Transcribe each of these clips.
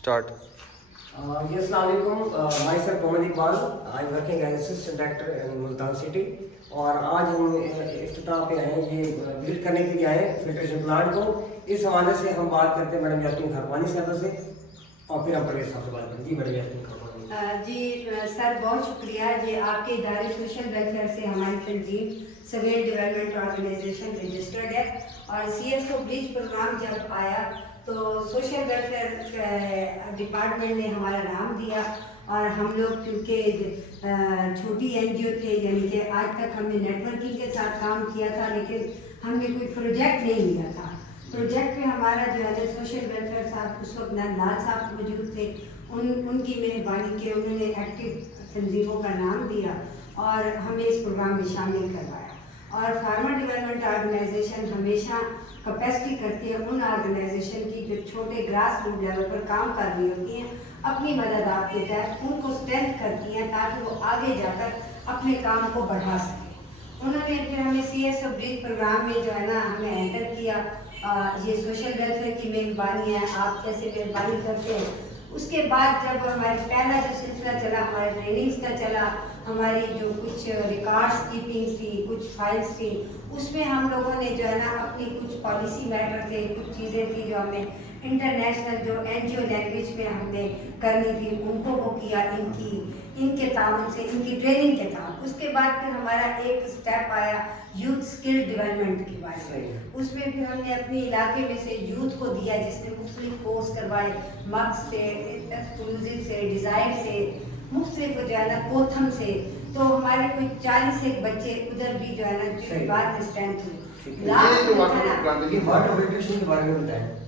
Start. Yes, Assalamualaikum. Myself Mohammad Iqbal. I'm working as assistant director in Multan city और आज हम इफ्तिताह पे आए हैं, ये विजिट करने के लिए आए हैं फिल्ट्रेशन प्लांट को। इस हवाले से हम बात करते हैं मैडम यास्मीन खरवानी साहब से और फिर हम परवेज साहब से बात करें। जी मैडम यास्मीन खरवानी। जी सर, बहुत शुक्रिया जी। आपके इदारे सोशल वेलफेयर से हमारी तंजीम सिविल डेवलपमेंट ऑर्गेनाइजेशन रजिस्टर्ड है और CSO ब्रिज प्रोग्राम जब आया तो सोशल वेलफेयर डिपार्टमेंट ने हमारा नाम दिया और हम लोग क्योंकि छोटी NGO थे, यानी कि आज तक हमने नेटवर्किंग के साथ काम किया था लेकिन हमने कोई प्रोजेक्ट नहीं लिया था। प्रोजेक्ट में हमारा जो है सोशल वेलफेयर साहब उस वक्त लाल साहब मौजूद थे, उनकी मेहरबानी के उन्होंने एक्टिव तंजीमों का नाम दिया और हमें इस प्रोग्राम में शामिल करवाया। और फार्मर डेवलपमेंट ऑर्गेनाइजेशन हमेशा कैपेसिटी करती है उन ऑर्गेनाइजेशन की जो छोटे ग्रास रूट लेवल पर काम कर रही होती हैं, अपनी मदद आपके तहत उनको स्ट्रेंथ करती हैं ताकि वो आगे जाकर अपने काम को बढ़ा सकें। उन्होंने फिर हमें CSO ब्रिज प्रोग्राम में जो है ना हमें एंटर किया। ये सोशल वेलफेयर की मेहरबानी है, आप कैसे मेहरबानी करते हैं। उसके बाद जब हमारा पहला जो सिलसिला चला, हमारे ट्रेनिंग्स का चला, हमारी जो कुछ रिकॉर्ड्स कीपिंग थी, कुछ फाइल्स थी, उसमें हम लोगों ने जो है ना अपनी कुछ पॉलिसी मैटर थे, कुछ चीज़ें थी जो हमें इंटरनेशनल जो NGO लैंग्वेज में हमने करनी थी उनको वो किया इनके ताउन से, इनकी ट्रेनिंग के ताउन। उसके बाद फिर हमारा एक स्टेप आया यूथ स्किल डेवलपमेंट के बारे में। उसमें फिर हमने अपने इलाके में से यूथ को दिया जिसने मुख्तलिफ कोर्स करवाए, मक्स से, एक्सक्लूसिव से, डिज़ायर से, मुख्तलिफ जो है ना कोथम से। तो हमारे कोई 40 एक बच्चे उधर भी जो है ना बाद में स्ट्रेंथ हुए।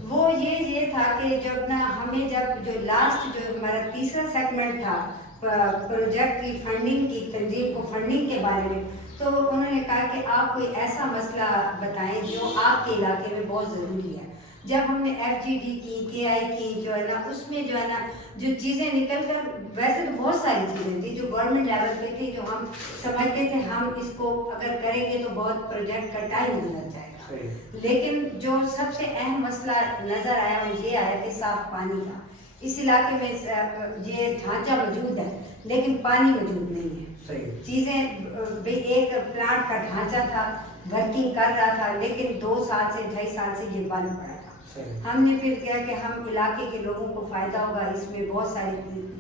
वो ये था कि जब ना हमें जब जो लास्ट जो हमारा तीसरा सेगमेंट था प्रोजेक्ट की फंडिंग की तंजीम को फंडिंग के बारे में, तो उन्होंने कहा कि आप कोई ऐसा मसला बताएं जो आपके इलाके में बहुत ज़रूरी है। जब हमने FGD की, KI की जो है ना, उसमें जो है ना जो चीज़ें निकल कर, वैसे तो बहुत सारी चीज़ें थी जो गवर्नमेंट लेवल पे थी जो हम समझते थे हम इसको अगर करेंगे तो बहुत प्रोजेक्ट का टाइम लग जाएगा, लेकिन जो सबसे अहम मसला नज़र आया वो ये आया कि साफ पानी का। इस इलाके में ये ढांचा मौजूद है लेकिन पानी मौजूद नहीं है। चीज़ें एक प्लांट का ढांचा था, वर्किंग कर रहा था, लेकिन 2 साल से 2.5 साल से ये बंद पड़ा था। हमने फिर किया कि हम इलाके के लोगों को फ़ायदा होगा, इसमें बहुत सारी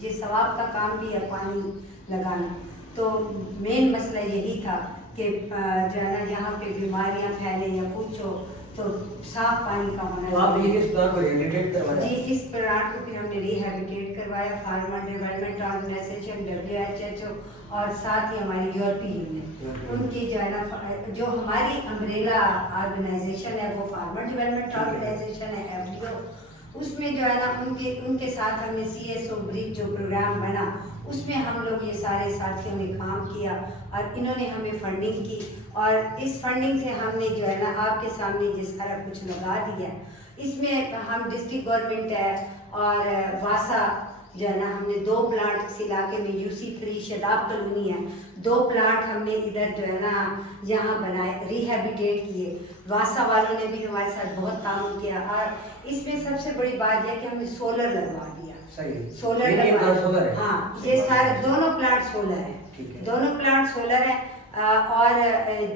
ये सवाब का काम भी है पानी लगाना। तो मेन मसला यही था कि जो है ना यहाँ पे बीमारियाँ फैले या कुछ हो तो साफ पानी का होना। तो आप ये इस प्लांट को रिहेबिलिटेट करवाया? जी, इस प्लांट को फिर हमने रिहेबिलिटेट करवाया। फार्मर डेवलपमेंट ऑर्गेनाइजेशन, WHO और साथ ही हमारी यूरोपीय यूनियन, उनकी जो है ना जो हमारी अम्ब्रेला ऑर्गेनाइजेशन है वो फार्मर डेवलपमेंट ऑर्गेनाइजेशन है FDO, उसमें जो है ना उनके साथ हमने CSO ब्रिज जो प्रोग्राम बना उसमें हम लोग ये सारे साथियों ने काम किया और इन्होंने हमें फंडिंग की और इस फंडिंग से हमने जो है ना आपके सामने ये सारा कुछ लगा दिया। इसमें हम डिस्ट्रिक्ट गवर्नमेंट है और वासा जो है ना हमने 2 प्लांट इस इलाके में UC3 शदाब कॉलोनी है, 2 प्लांट हमने इधर जो है ना यहाँ बनाए, रिहेबिलिटेट किए। वासा वालों ने भी हमारे साथ बहुत काम किया और इसमें सबसे बड़ी बात यह कि हमने सोलर लगवा दिया। सोलर लगवा, हाँ, ये सारे दोनों प्लांट सोलर है, दोनों प्लांट सोलर है। और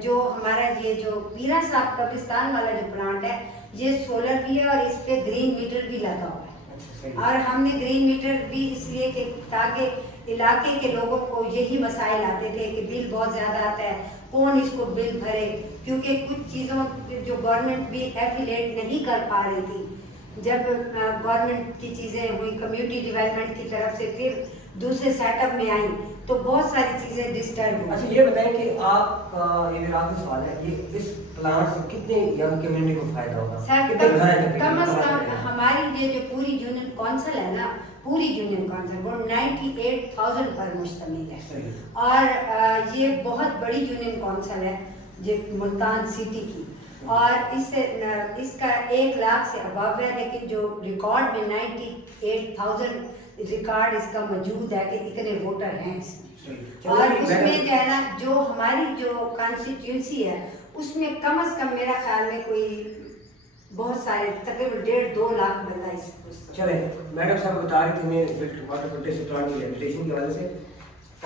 जो हमारा ये जो पीरा साहब कब्रिस्तान वाला जो प्लांट है ये सोलर भी है और इस पे ग्रीन मीटर भी लगा हुआ है। और हमने ग्रीन मीटर भी इसलिए कि ताकि इलाके के लोगों को यही मसाइल आते थे कि बिल बहुत ज़्यादा आता है, कौन इसको बिल भरे, क्योंकि कुछ चीज़ों जो गवर्नमेंट भी एफिलेट नहीं कर पा रही थी। जब गवर्नमेंट की चीज़ें हुई कम्युनिटी डेवलपमेंट की तरफ से फिर दूसरे सेटअप में आई तो बहुत सारी चीज़ें डिस्टर्ब हुई। अच्छा, ये बताएं कि आप ये मेरा आखिरी सवाल है, ये इस प्लांट से कितने यंग कम्युनिटी को फायदा होगा? सर कम से कम हमारी ये जो पूरी यूनियन काउंसिल है ना, पूरी यूनियन काउंसिल वो 98,000 पर मुश्तमिल है और ये बहुत बड़ी यूनियन काउंसिल है जो मुल्तान सिटी की और इसका 1 लाख से अबव है, लेकिन जो रिकॉर्ड में 98,000 रिकॉर्ड इसका मौजूद है कि इतने वोटर हैं इसमें। और उसमें जो है ना जो हमारी जो कॉन्स्टिट्यूंसी है उसमें कम से कम मेरा ख्याल में कोई बहुत सारे तकरीबन 1.5-2 लाख बंदा इस चले मैडम साहब बता रहे थे हमें वाटर फिल्ट्रेशन प्लांट की रेपुटेशन की वजह से,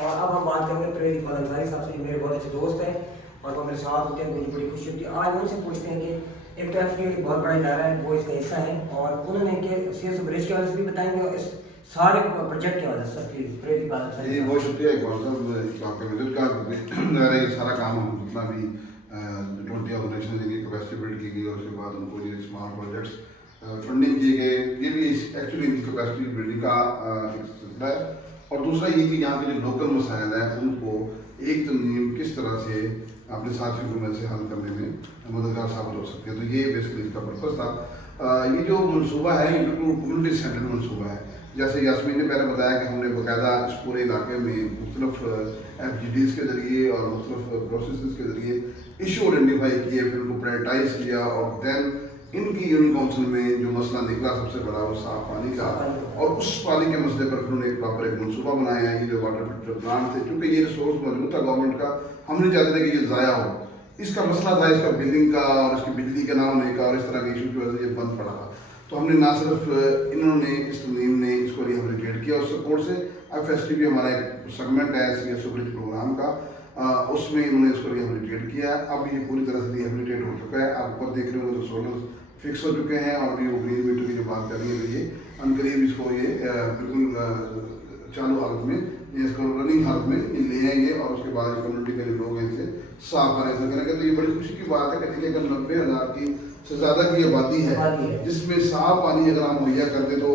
और अब हम बात करेंगे प्रेम इकबाल अंसारी साहब से, मेरे बहुत अच्छे दोस्त हैं और वो मेरे साथ होते हैं, मुझे बड़ी खुशी होती है। आज उनसे पूछते हैं कि एक तो एफडीए एक बहुत बड़ा इदारा है, वो इसका हिस्सा है, और उन्होंने कि सीएसओ ब्रिज की वजह से भी बताएंगे और इस सारे प्रोजेक्ट की वजह से। प्लीज प्रेम इकबाल अंसारी। जी बहुत शुक्रिया इकबाल साहब आपके विजिट का। ये सारा काम हम जितना भी 20 ऑर्गेनाइजेशन जिनकी कैपेसिटी बिल्ड की गई और उसके बाद उनको ये स्मार्ट प्रोजेक्ट्स फंडिंग किए गए, ये भी एक्चुअली इनकी कैपेसिटी बिल्डिंग का एक सिलसिला है। और दूसरा ये कि यहाँ के जो लोकल मसाइल हैं उनको एक तंजीम किस तरह से अपने साथियों को में से हल करने में मददगार साबित हो सकती है, तो ये बेसिकली इसका पर्पज़ था। ये जो मनसूबा है ये बिल्कुल कम्युनिटी सेंटर्ड मनसूबा है। जैसे यास्मीन ने पहले बताया कि हमने बाकायदा इस पूरे इलाके में मुख्तलिफ FGDs के ज़रिए और मुख्तलिफ प्रोसेस के ज़रिए इशू आइडेंटिफाई किए, फिर उनको प्रायोरिटाइज किया, और दैन इनकी यूनियन काउंसिल में जो मसला निकला सबसे बड़ा वो साफ पानी का, और उस पानी के मसले पर फिर उन्होंने एक प्रॉपर एक मनसूबा बनाया। ये जो वाटर फिल्टर प्लांट थे, क्योंकि ये रिसोर्स मौजूद था गवर्नमेंट का, हम नहीं चाहते थे कि ये ज़ाया हो। इसका मसला था इसका बिल्डिंग का और इसकी बिजली का ना होने का, और इस तरह के इशू की वजह से ये बंद पड़ा था। तो हमने ना सिर्फ इन्होंने इस तंजीम ने इसको रिहेबिलिटेट किया उस सपोर्ट से, FST भी हमारा एक सेगमेंट है सीएसओ ब्रिज प्रोग्राम का, उसमें इन्होंने इसको रिहेबिलिटेट किया। अब ये पूरी तरह से रिहेबिलिटेट हो चुका है। आप ऊपर देख रहे हो तो सोलर फिक्स हो चुके हैं, और भी वो ग्रीन मीटर की जो बात कर रही है तो ये अनकरीब इसको ये बिल्कुल चालू हालत में ये इसको रनिंग हालत में ले आएंगे, और उसके बाद कम्युनिटी के लोग हैं इसे साफ करें सकेंगे। तो ये बड़ी खुशी की बात है कि देखिए अगर 90,000 से ज़्यादा की आबादी है जिसमें साफ पानी अगर हम मुहैया कर दें, तो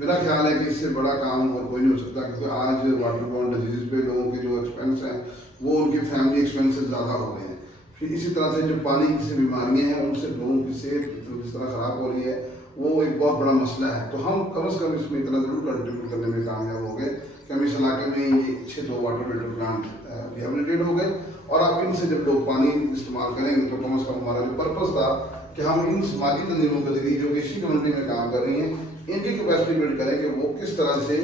मेरा ख्याल है कि इससे बड़ा काम और कोई नहीं हो सकता। क्योंकि आज वाटर बॉर्न डिजीज पे लोगों के जो एक्सपेंस हैं वो उनकी फैमिली एक्सपेंसेस ज़्यादा हो रहे हैं। फिर इसी तरह से जो पानी की से बीमारियाँ हैं उनसे लोगों की सेहत जिस तरह ख़राब हो रही है वो एक बहुत बड़ा मसला है। तो हम कम से कम इसमें इतना ज़रूर कंट्रीब्यूट करने में कामयाब हो गए कि हम इस इलाके में ये अच्छे 2 वाटर फिल्टर प्लांट रिहेबिलिटेट हो गए, और अब इनसे जब लोग पानी इस्तेमाल करेंगे तो कम से कम हमारा जो पर्पज़ था कि हम इन समाजी तंजीमों के जरिए जो कि इसी कम्युनिटी में काम कर रही हैं इनकी कैपेसिटी बिल्ड करें कि वो किस तरह से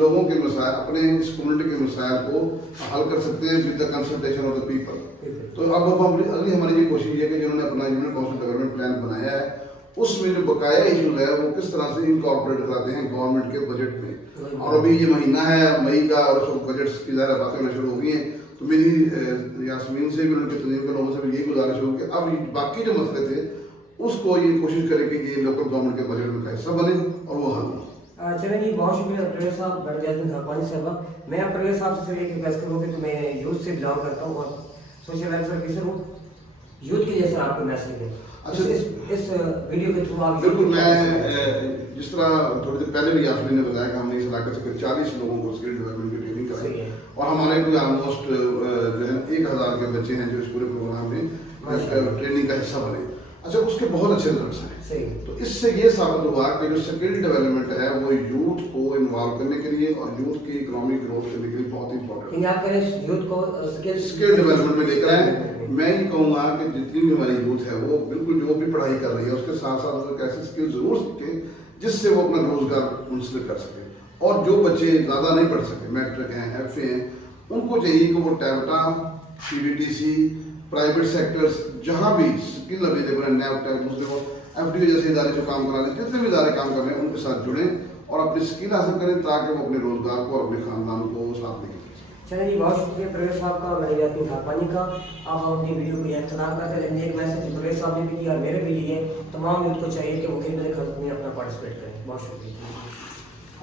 लोगों के मसाइल अपने इस कम्युनिटी के मसाइल को हल कर सकते हैं with the consultation of the people. तो अब अगली हमारी ये कोशिश है कि जिन्होंने अपना यूनियन काउंसिल डेवलपमेंट प्लान बनाया है उसमें जो बकाया इशूज है वो किस तरह से इनकॉर्पोरेट कराते हैं गवर्नमेंट के बजट में। और अभी ये महीना है मई का, और उसको बजट की ज़्यादा बातें होना शुरू हो गई हैं। तो मेरी यास्मीन से भी उनके तंजीम के लोगों से भी यही गुजारिश हो कि अब बाकी जो मसले थे उसको ये कोशिश करें कि ये लोकल गवर्नमेंट के बजट में का हिस्सा बने और वो हल हो। चलें जी, बहुत शुक्रिया प्रवेश साहब, बरजाजमीन खाकवानी साहब। मैं अब प्रवेश साहब से एक रिक्वेस्ट करूँगी कि मैं यूथ से बिलोंग करता हूँ और सोशल वेलफेयर ऑफिसर हूँ। यूथ के जैसे आपको मैसेज है अच्छा इस वीडियो के थ्रू आप। बिल्कुल, मैं जिस तरह थोड़ी देर पहले भी यास्मीन ने बताया कि हमने इस इलाके से कुछ 40 लोगों को स्किल डेवलपमेंट की ट्रेनिंग कराई, और हमारे कोई ऑलमोस्ट जो है 1000 के बच्चे हैं जो इस पूरे प्रोग्राम में ट्रेनिंग का हिस्सा बने। अच्छा, उसके बहुत अच्छे रिजल्ट्स हैं। तो इससे ये साबित हुआ कि जो स्किल डेवलपमेंट है वो यूथ को इन्वॉल्व करने के लिए और यूथ की इकोनॉमिक ग्रोथ करने के लिए बहुत इंपॉर्टेंट है। आप करें यूथ को स्किल डेवलपमेंट में लेकर आए। मैं ये कहूँगा कि जितनी भी हमारी यूथ है वो बिल्कुल जो भी पढ़ाई कर रही है उसके साथ साथ वो ऐसी स्किल जरूर सीखें जिससे वो अपना रोजगार मुंसलिक कर सके। और जो बच्चे ज़्यादा नहीं पढ़ सके, मैट्रिक हैं, FA हैं, उनको चाहिए कि वो टैबटा, CBTC, प्राइवेट सेक्टर्स जहाँ भी स्किल अवेलेबल है, NAPTEP, दूसरे को FDO जैसे इदारे जो काम करा रहे हैं, जितने भी इदारे काम कर रहे हैं उनके साथ जुड़ें और अपनी स्किल हासिल करें ताकि वो अपने रोजगार को और अपने खानदान को साथ लेकर चलिए जी, बहुत शुक्रिया प्रवेश साहब का, मेरी यास्मीन खाकवानी का। आप अपनी वीडियो को इख्तिताम करते हैं, लेकिन एक मैसेज प्रवेश साहब ने भी किया और मेरे भी लिए तमाम यूथ को चाहिए कि वो खेल में अपना पार्टिसिपेट करें। बहुत शुक्रिया।